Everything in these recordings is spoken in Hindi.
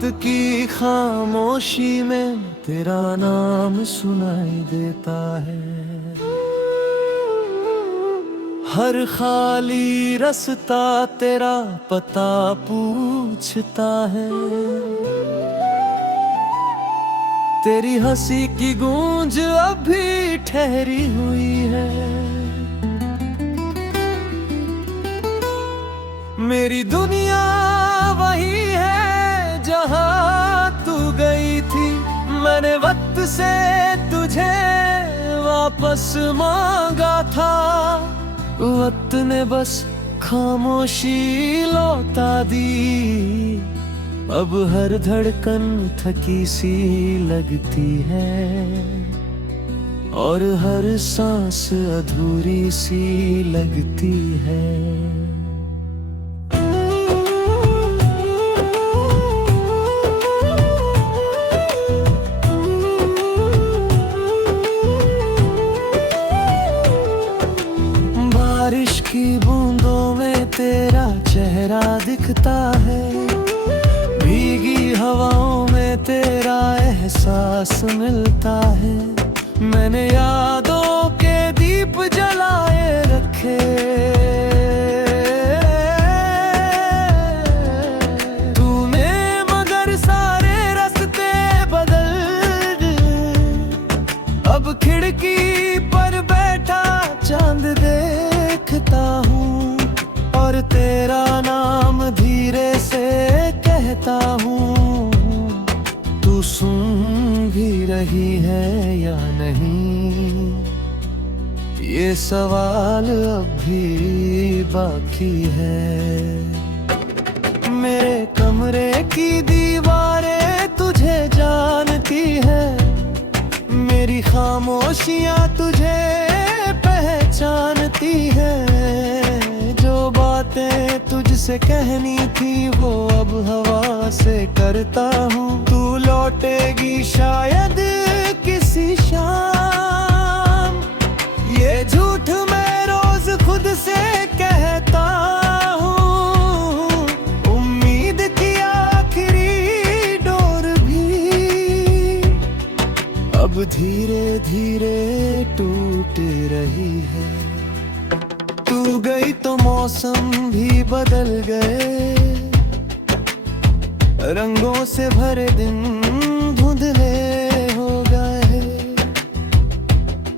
रात की खामोशी में तेरा नाम सुनाई देता है। हर खाली रास्ता तेरा पता पूछता है। तेरी हंसी की गूंज अभी ठहरी हुई है। मेरी दुनिया वही है जहां तू गई थी। मैंने वक्त से तुझे वापस मांगा था। वक्त ने बस खामोशी लौटा दी। अब हर धड़कन थकी सी लगती है और हर सांस अधूरी सी लगती है। बारिश की बूंदों में तेरा चेहरा दिखता है। भीगी हवाओं में तेरा एहसास मिलता है। मैंने यादों के दीप जलाए रखे। तूने मगर सारे रास्ते बदल। अब खिड़की पर बैठा चांद देखता हूँ और तेरा नाम धीरे से कहता हूँ। तू सुन भी रही है या नहीं, ये सवाल अब भी बाकी है। मेरे कमरे की दीवारें तुझे जानती है। मेरी खामोशियाँ तुझे पहचानती है। जो बातें तुझसे कहनी थी वो अब हवा से करता हूँ। तू लौटेगी शायद किसी शाम, ये झूठ मैं रोज खुद से कहता हूँ। उम्मीद की आखिरी डोर भी अब धीरे धीरे टूट रही है। तू गई तो मौसम भी बदल गए। रंगों से भरे दिन धुंधले हो गए।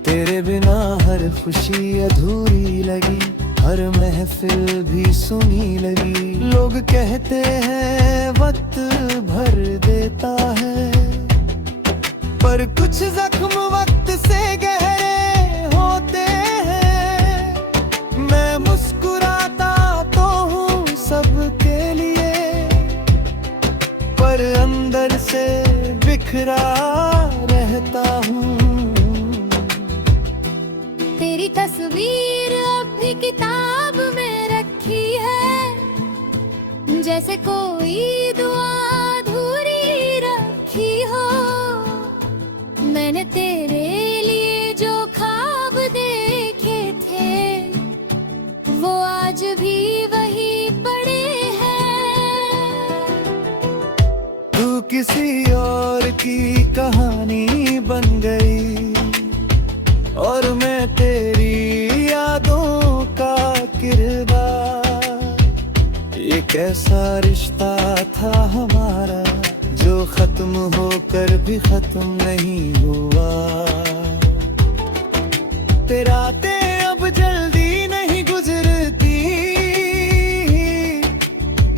तेरे बिना हर खुशी अधूरी लगी। हर महफिल भी सुनी लगी। लोग कहते हैं वक्त भर देता है, पर कुछ जख्म वक्त से गहरे होते हैं। मैं मुस्कुराता तो हूँ सबके लिए, पर अंदर से बिखरा रहता हूँ। तेरी तस्वीर अब भी किताब में रखी है, जैसे कोई दुआ अधूरी रखी हो। मैंने तेरे लिए जो ख्वाब देखे थे वो आज भी वही पड़े हैं। तू किसी और की कहानी बन गई और मैं तेरी यादों का किरदार। ये कैसा रिश्ता था हमारा जो खत्म होकर भी खत्म नहीं हुआ। तेरा अब जल्दी नहीं गुजरती।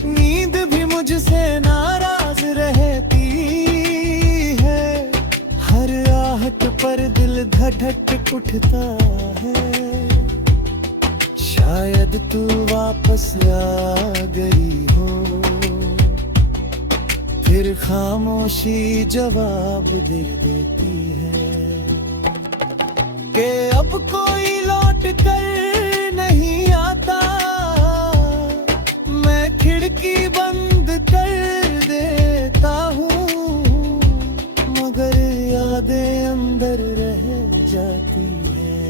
नींद भी मुझसे नाराज रहती है। हर आहट पर दिल धड़क उठता है। शायद तू वापस आ गई हो। फिर खामोशी जवाब दे देती है कि अब कोई लौट कर नहीं आता। मैं खिड़की बंद कर देता हूँ, मगर यादें अंदर रह जाती है।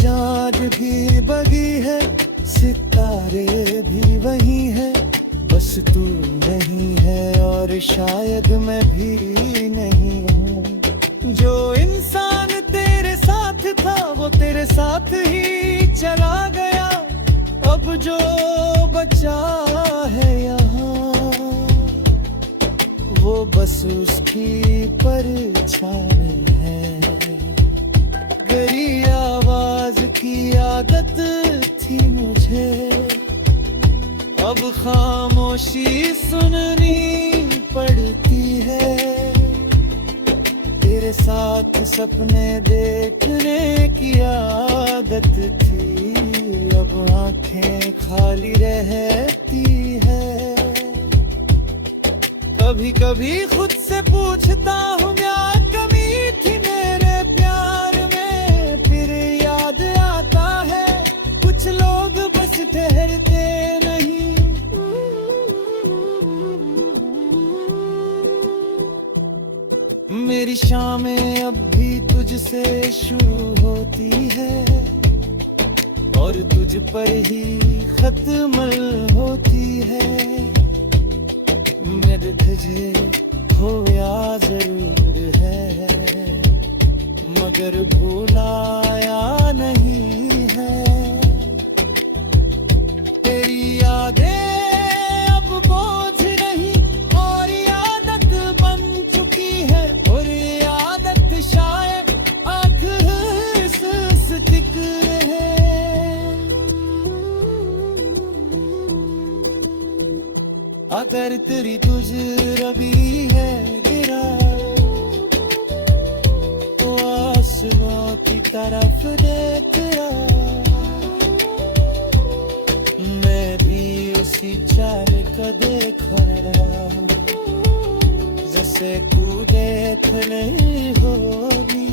जाग भी बगी है, सितारे भी वही है, बस तू नहीं है और शायद मैं भी नहीं हूँ। जो इंसान तेरे साथ था वो तेरे साथ ही चला गया, अब जो बचा है यहाँ वो बस उसकी परछाई है। गरी आवाज की आदत थी मुझे, अब खामोशी सुननी पड़ती है। तेरे साथ सपने देखने की आदत थी, अब आंखें खाली रहती है। कभी कभी खुद से पूछता हूँ क्या कमी थी मेरे प्यार में, फिर याद आता है कुछ लोग बस ठहरते नहीं। मेरी शामें अब भी तुझसे शुरू होती है और तुझ पर ही खत्म होती है। मेरे तुझे खोया जरूर है, मगर भुलाया नहीं है। तेरी यादें अब बोझ नहीं और आदत बन चुकी है, और आदत शायद आखिर से टिक है। अगर तेरी तुझ रवि है गिरा तो आसमां की तरफ देख रहा, मैं भी उसी चाल का देख रहा, जैसे तू देख नहीं होगी।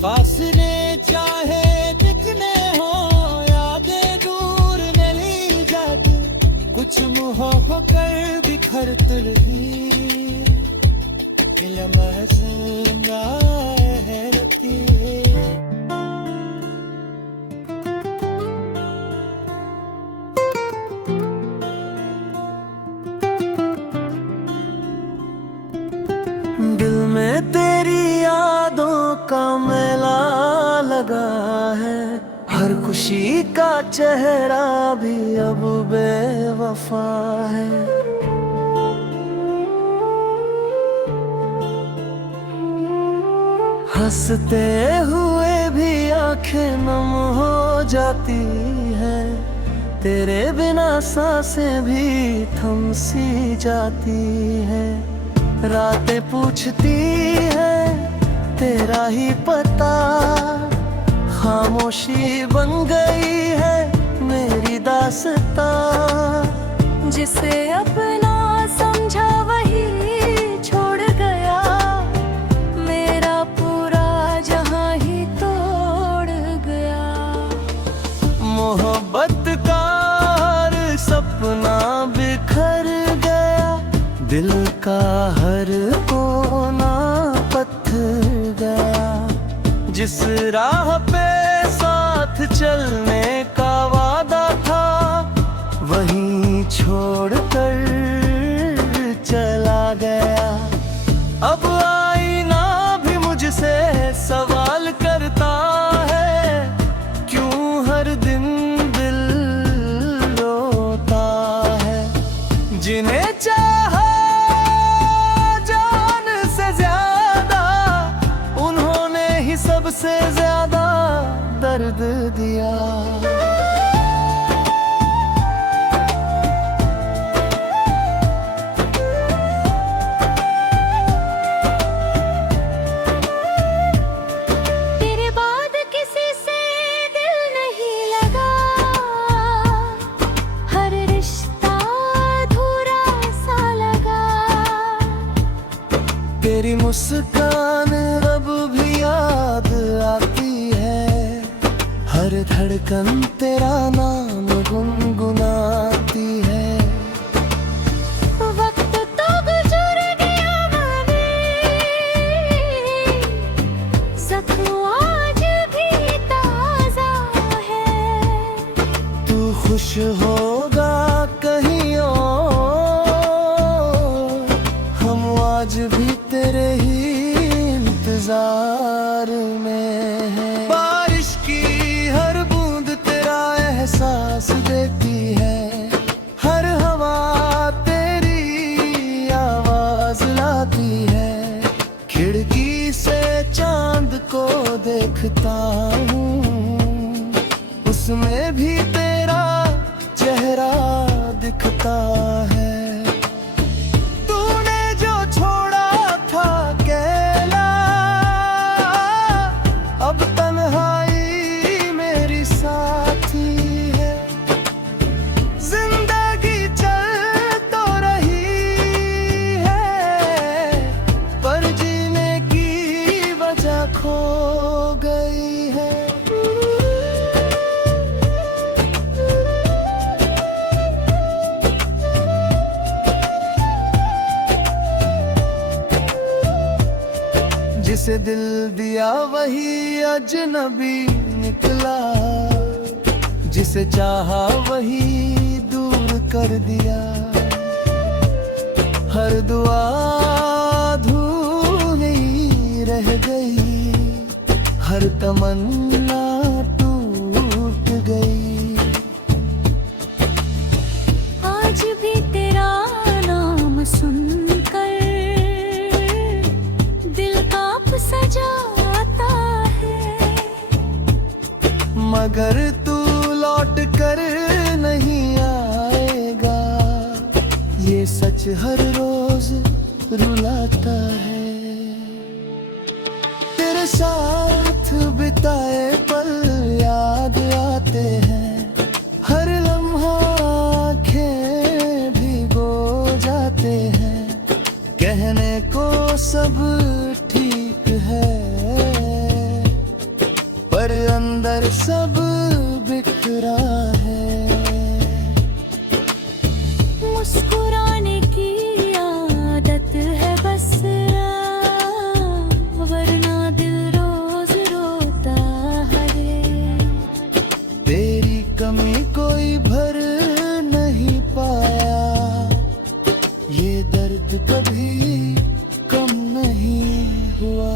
फासले चाहे दिखने हो यादें दूर नहीं जाती, कुछ मुँह होकर बिखर रही जिंदा रहती है। दिल में तेरी यादों का मेला लगा है, हर खुशी का चेहरा भी अब बेवफा है। हंसते हुए भी आंखें नम हो जाती हैं, तेरे बिना सांसें भी थम सी जाती हैं। रातें पूछती है तेरा ही पता, खामोशी बन गई है मेरी दास्तां। जिसे अपना समझा वही छोड़ गया, मेरा पूरा जहां ही तोड़ गया। मोहब्बत का हर सपना बिखर गया, दिल का हर कोना पत्थर गया। जिस राह पे साथ चलने का वादा था वहीं छोड़कर चला गया। अब आईना भी मुझसे सवाल करता है, क्यों हर दिन दिल रोता है। जिन्हें चाहा जान से ज्यादा, उन्होंने ही सबसे ज्यादा दर्द दिया। तेरे बाद किसी से दिल नहीं लगा, हर रिश्ता अधूरा सा लगा। तेरी मुस्कान अब भी याद आती है, हर धड़कन तेरा नाम गुनगुनाती है। वक्त तो गुजर गया मगर जख्मों खुश होगा कहीं और। हम आज भी तेरे ही इंतजार में हैं। बारिश की हर बूंद तेरा एहसास देती है, हर हवा तेरी आवाज लाती है। खिड़की से चांद को देखता हूँ, उसमें भी तेरा चेहरा दिखता है। तूने जो छोड़ा था अकेला, अब तन्हाई मेरी साथी है। जिंदगी चल तो रही है, पर जीने की वजह खो गई है। जिसे दिल दिया वही अजनबी निकला, जिसे चाहा वही दूर कर दिया। हर दुआ अधूरी रह गई, हर तमन्ना टूट गई। आज भी तेरा नाम सुनकर दिल कांप सा जाता है, मगर तू लौट कर नहीं आएगा, ये सच हर रोज रुलाता है। तेरे साथ बिताए पल याद आते हैं, हर लम्हा आँखें भिगो जाते हैं। कहने को सब ठीक है, पर अंदर सब बिखरा है। मुस्कुराने की आदत है बस, वरना दिल रोज रोता है। तेरी कमी कोई भर नहीं पाया, ये दर्द कभी कम नहीं हुआ।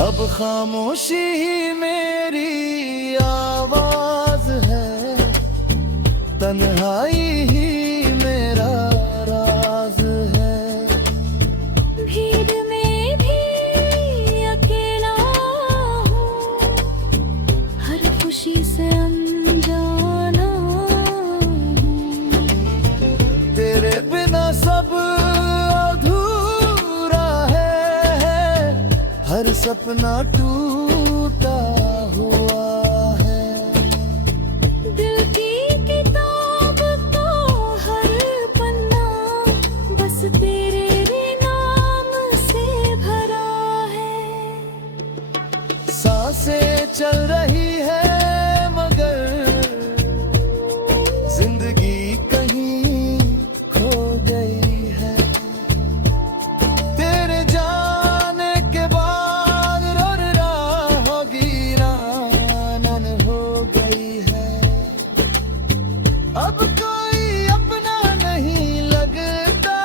अब खामोशी ही मेरी आवाज है, तन्हाई ही मेरा राज है। भीड़ में भी अकेला हूँ, हर खुशी से अनजाना हूँ। तेरे बिना सब अधूरा है, हर सपना टूटा हुआ है। दिल की किताब को हर पन्ना बस तेरे नाम से भरा है। सांसें चल रही है मगर जिंदगी कहीं खो गई है। तेरे जाने के बाद रोड होगी रानन हो गई है। अब कोई अपना नहीं लगता,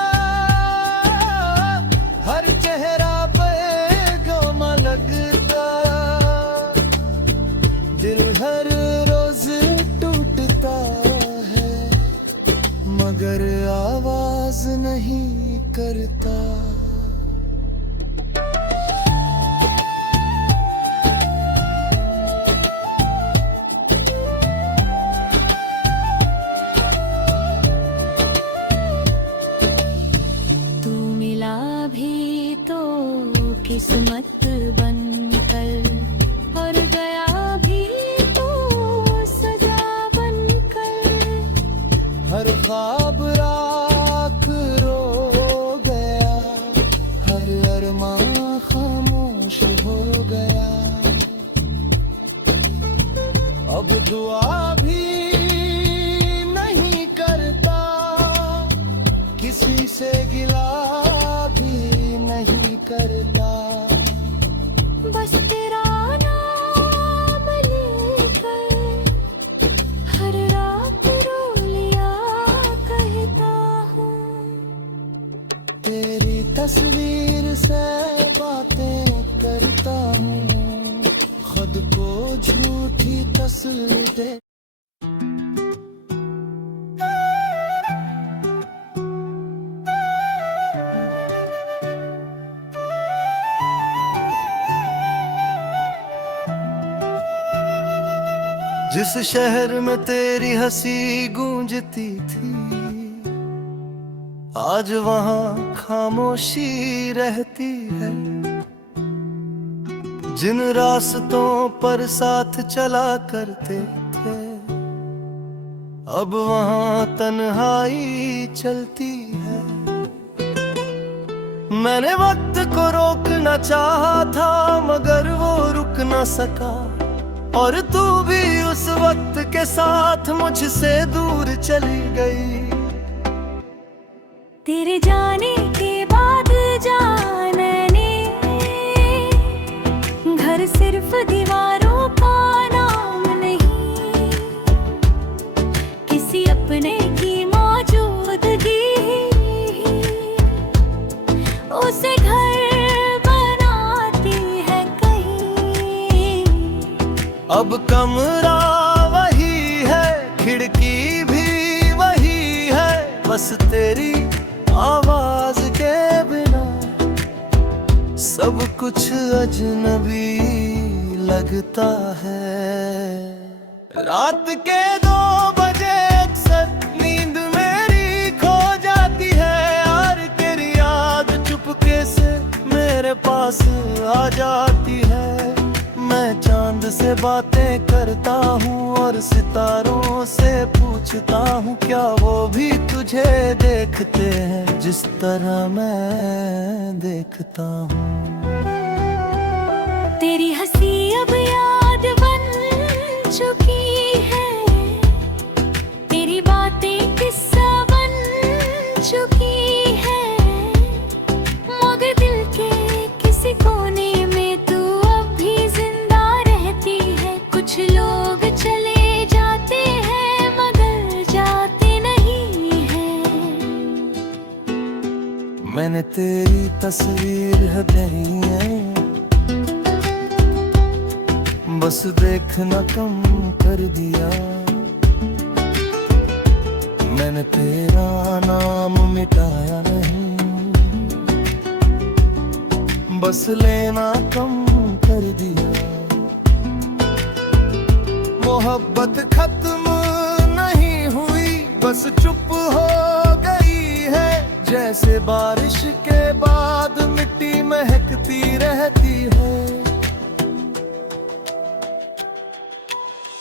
हर चेहरा पे गोमा लगता। दिल हर रोज टूटता है, मगर आवाज नहीं करता। तू मिला भी तो किस्मत बनकर, और गया भी तो सजा बनकर। हर ख्वाब राख रो गया, हर अरमां खामोश हो गया। अब दुआ भी नहीं करता, करता। बस तेरा नाम लेकर हर रात रो लिया कहता हूँ। तेरी तस्वीर से बातें करता हूँ, खुद को झूठी तस्वीर दे। जिस शहर में तेरी हंसी गूंजती थी, आज वहाँ खामोशी रहती है। जिन रास्तों पर साथ चला करते थे, अब वहाँ तन्हाई चलती है। मैंने वक्त को रोकना चाहा था, मगर वो रुक न सका, और तू भी उस वक्त के साथ मुझसे दूर चली गई। तेरे जाने के बाद जाने घर सिर्फ दीवारों का नाम नहीं, किसी अपने की मौजूदगी उसे घर बनाती है कहीं। अब कमरा वही है, खिड़की भी वही है, बस तेरी आवाज के बिना सब कुछ अजनबी लगता है। रात के 2 बजे अक्सर नींद मेरी खो जाती है, यार तेरी याद चुपके से मेरे पास आ जाती है। मैं चांद से बातें करता हूँ और सितारों से पूछता हूँ, क्या वो भी तुझे देखते हैं जिस तरह मैं देखता हूँ। तेरी हंसी अब याद बन चुकी है, तेरी बातें किस्सा बन चुकी है, मगर दिल के किसी कोने में तू अब भी जिंदा रहती है। कुछ लोग चले जाते हैं मगर जाते नहीं हैं। मैंने तेरी तस्वीर हृदय में बस देखना कम कर दिया। मैंने तेरा नाम मिटाया नहीं, बस लेना कम कर दिया। मोहब्बत खत्म नहीं हुई, बस चुप हो गई है, जैसे बारिश के बाद मिट्टी महकती रहती है।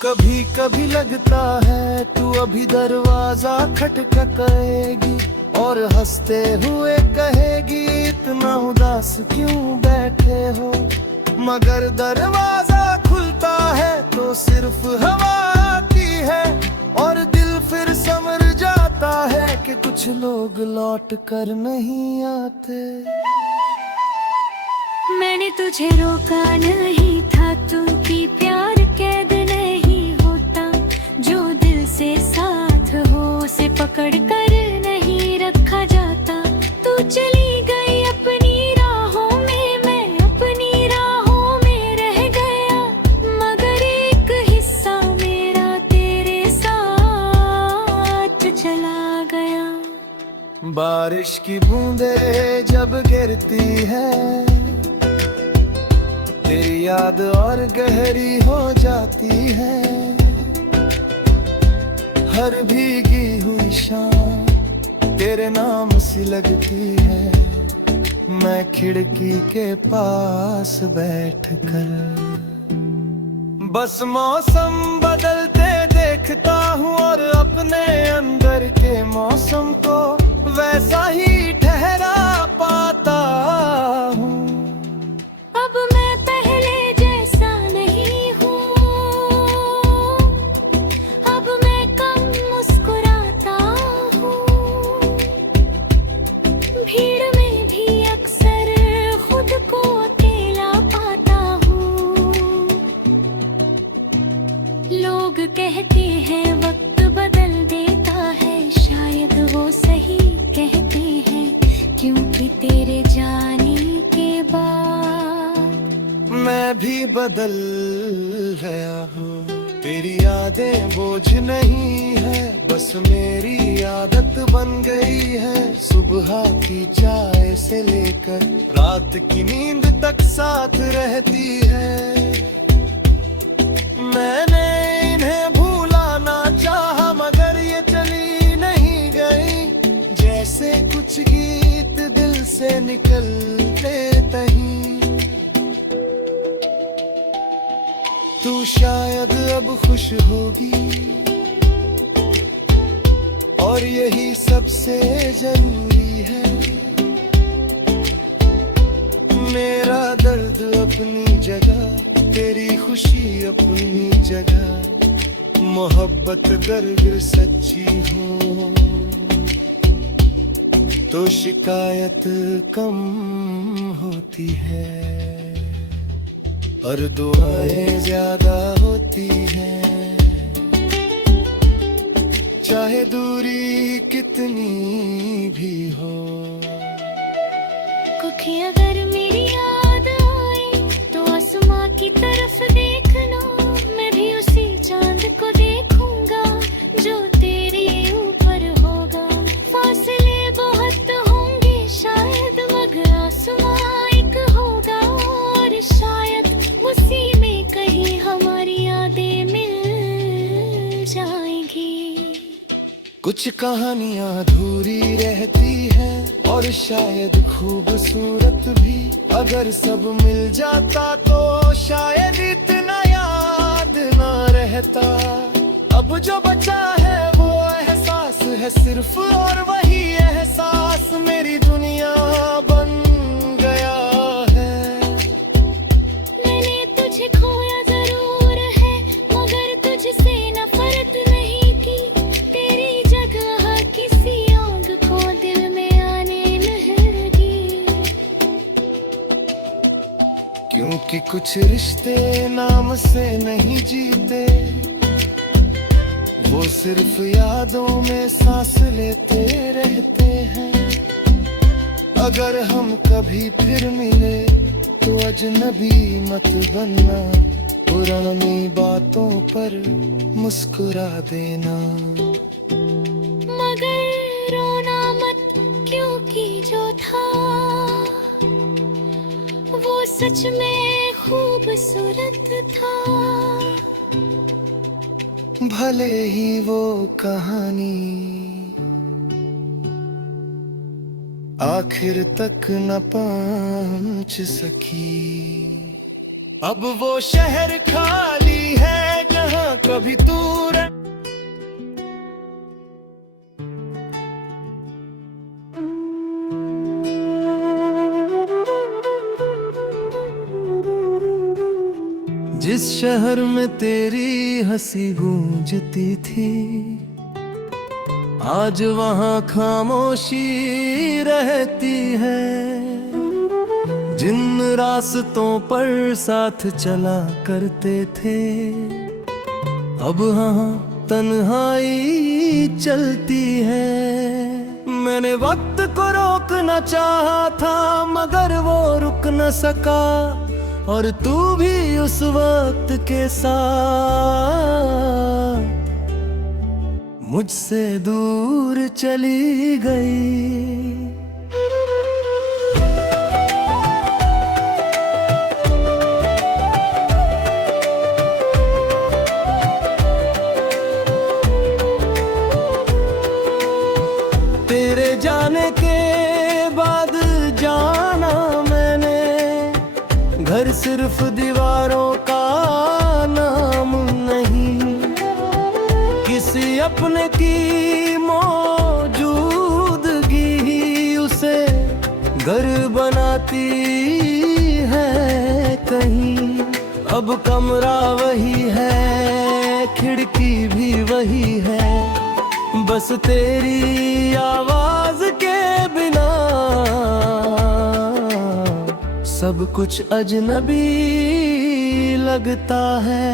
कभी कभी लगता है तू अभी दरवाजा खटखटाएगी और हंसते हुए कहेगी, इतना उदास क्यों बैठे हो। मगर दरवाजा खुलता है तो सिर्फ हवा आती है, और दिल फिर समझ जाता है कि कुछ लोग लौट कर नहीं आते। मैंने तुझे रोका नहीं था, तू भी प्यार कैद नहीं होता। जो दिल से साथ हो उसे पकड़ कर नहीं रखा जाता। तू चली गई अपनी राहों में, मैं अपनी राहों में रह गया, मगर एक हिस्सा मेरा तेरे साथ चला गया। बारिश की बूंदें जब गिरती है, तेरी याद और गहरी हो जाती है। हर भीगी हुई शाम तेरे नाम सी लगती है। मैं खिड़की के पास बैठकर बस मौसम बदलते देखता हूँ, और अपने अंदर के मौसम को वैसा ही ठहरा पाता हूँ। अब मैं पहले जैसा नहीं हूँ, अब मैं कम मुस्कुराता हूँ। भीड़ में भी अक्सर खुद वक्त बदल देता है, शायद वो सही कहते हैं, क्योंकि तेरे जाने के बाद मैं भी बदल गया हूँ। तेरी यादें बोझ नहीं है, बस मेरी आदत बन गई है। सुबह की चाय से लेकर रात की नींद तक साथ रहती है। मैंने इन्हें भूलाना चाहा, मगर ये चली नहीं गई। जैसे कुछ गीत दिल से निकलते तहीं। तू शायद अब खुश होगी, और यही सबसे जरूरी है। मेरा दर्द अपनी जगह, तेरी खुशी अपनी जगह। मोहब्बत अगर सच्ची हो तो शिकायत कम होती है, और दुआएं ज्यादा होती हैं। चाहे दूरी कितनी भी हो। कुछ अगर मेरी याद आए तो आसमां की तरफ देखना, मैं भी उसी चांद को देखूंगा जो तेरे ऊपर होगा। फासले बहुत होंगे शायद, मगर आसमां एक होगा, और शायद उसी में कहीं हमारी यादें मिल जाएंगी। कुछ कहानियां अधूरी रहती हैं, और शायद खूबसूरत भी। अगर सब मिल जाता तो शायद इतना याद ना रहता। अब जो बचा है वो एहसास है सिर्फ, और वही एहसास मेरी दुनिया बन गया है। मैंने तुझे खोया जरूर है, मगर तुझसे नफरत नहीं की। तेरी जगह किसी और को दिल में आने नहीं लगी। क्योंकि कुछ रिश्ते नाम से नहीं जीते, वो सिर्फ यादों में सांस लेते रहते हैं। अगर हम कभी फिर मिले तो अजनबी मत बनना, पुरानी बातों पर मुस्कुरा देना। मगर रोना मत, क्योंकि जो था वो सच में खूबसूरत था। भले ही वो कहानी आखिर तक न पहुंच सकी। अब वो शहर खाली है जहां कभी तू जिस शहर में तेरी हंसी गूंजती थी, आज वहां खामोशी रहती है। जिन रास्तों पर साथ चला करते थे, अब वहां तन्हाई चलती है। मैंने वक्त को रोकना चाहा था, मगर वो रुक न सका, और तू भी उस वक्त के साथ मुझसे दूर चली गई। तेरे जाने के बाद जाना मैंने, घर सिर्फ दीवारों का नाम नहीं। किसी अपने की मौजूदगी ही उसे घर बनाती है कहीं। अब कमरा वही है, खिड़की भी वही है, बस तेरी आवाज के बिना सब कुछ अजनबी लगता है।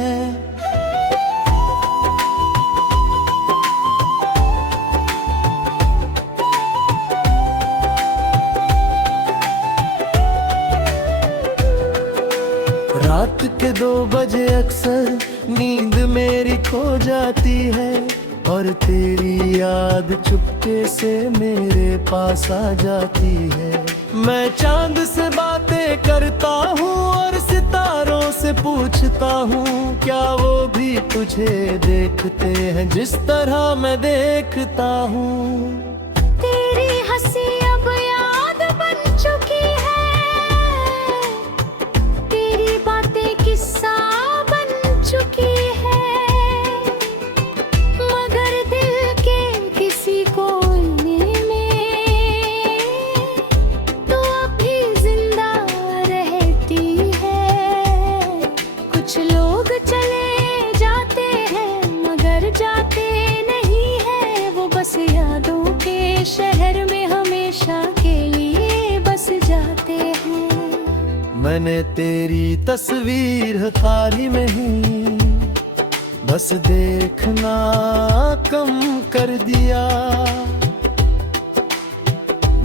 2 बजे अक्सर नींद मेरी खो जाती है और तेरी याद चुपके से मेरे पास आ जाती है। मैं चांद से बातें करता हूँ और सितारों से पूछता हूँ, क्या वो भी तुझे देखते हैं जिस तरह मैं देखता हूँ। तेरी हंसी अब याद बन चुकी है, तेरी बातें किस्सा बन चुकी है, मगर दिल के किसी कोने में तो अभी जिंदा रहती है। कुछ लोग चले जाते हैं मगर जाते नहीं है, वो बस यादों के शहर में हमेशा के लिए बस जाते हैं। मैंने तेरी तस्वीर खाली में ही बस देखना कम कर दिया।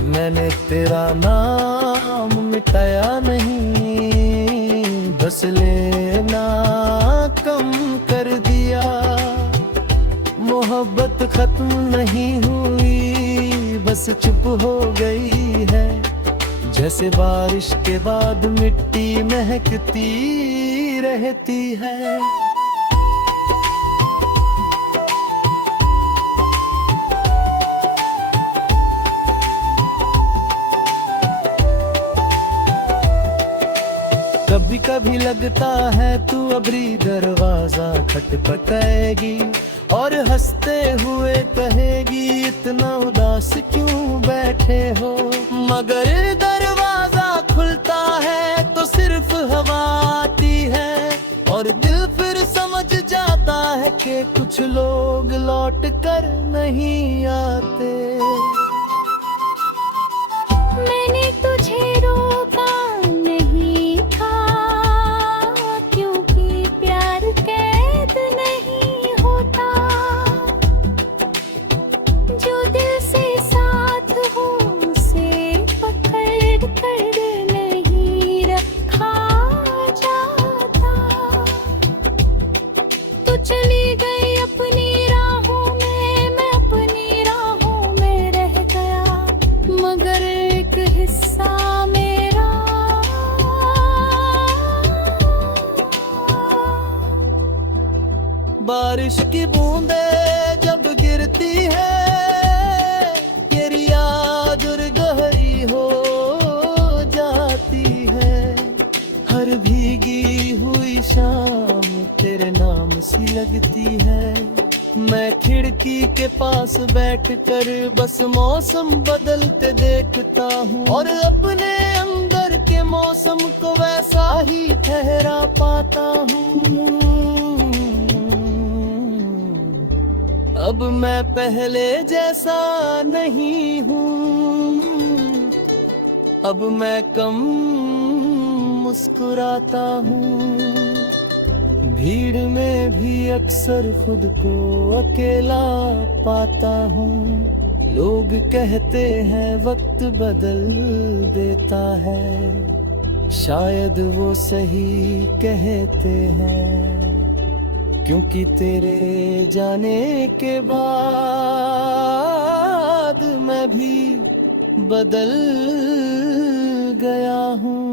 मैंने तेरा नाम मिटाया नहीं, बस लेना कम कर दिया। मोहब्बत खत्म नहीं हुई, बस चुप हो गई है, जैसे बारिश के बाद मिट्टी महकती रहती है। कभी कभी लगता है तू अभी दरवाजा खटखटाएगी और हंसते हुए कहेगी, इतना उदास क्यों बैठे हो। मगर दरवाजा खुलता है तो सिर्फ हवा आती है और दिल फिर समझ जाता है कि कुछ लोग लौट कर नहीं आते। मैंने तुझे रोका नहीं था, क्योंकि प्यार कैद नहीं होता। जो दिल से साथ हो उसे पकड़ कर नहीं रखा जाता। तो चली गई अपनी राहों में, मैं अपनी राहों में रह गया, मगर एक हिस्सा मेरा बारिश की बूंदें जब गिरती है, तेरी याद और गहरी हो जाती है। हर भीगी हुई शाम तेरे नाम सी लगती है। मैं खिड़की के पास बैठकर बस मौसम बदलते देखता हूँ और अपने अंदर के मौसम को वैसा ही ठहरा पाता हूँ। अब मैं पहले जैसा नहीं हूँ, अब मैं कम मुस्कुराता हूँ। भीड़ में भी अक्सर खुद को अकेला पाता हूँ। लोग कहते हैं वक्त बदल देता है, शायद वो सही कहते हैं, क्योंकि तेरे जाने के बाद मैं भी बदल गया हूँ।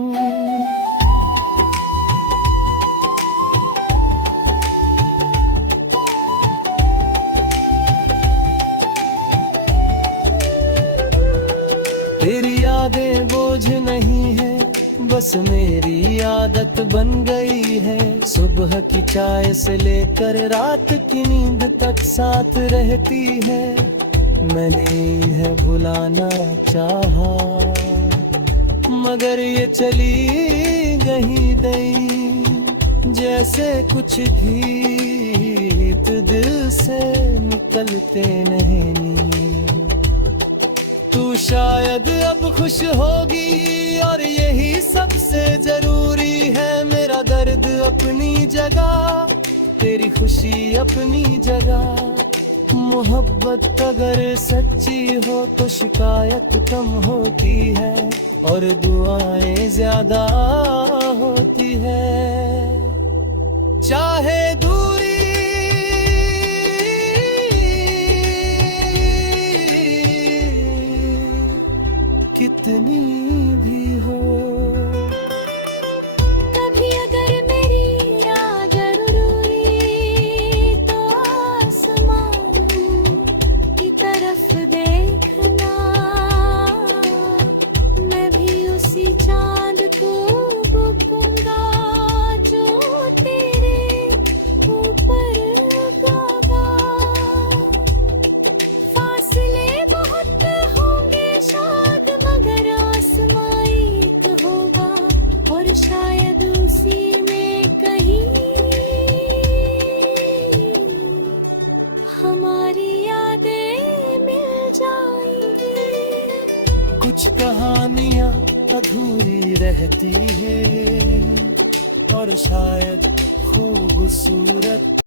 तेरी यादें बोझ नहीं है, बस मेरी आदत बन गई है। सुबह की चाय से लेकर रात की नींद तक साथ रहती है। मैंने है भुलाना चाहा, मगर ये चली गई जैसे कुछ गीत दिल से निकलते नहीं। तू शायद अब खुश होगी और यही सबसे जरूरी है। मेरा दर्द अपनी जगह, तेरी खुशी अपनी जगह। मोहब्बत अगर सच्ची हो तो शिकायत कम होती है और दुआएं ज्यादा होती है। चाहे दूरी कितनी भी हो। कभी अगर मेरी याद जरूरी तो आसमान की तरफ देखना, मैं भी उसी चांद को बुकूंगा जो तेरे ऊपर गागा। फासले बहुत होंगे शायद मगर आसमां एक होगा, और शायद उसी में कहीं हमारी यादें मिल जाएंगी। कुछ कहानियां अधूरी रहती है और शायद खूबसूरत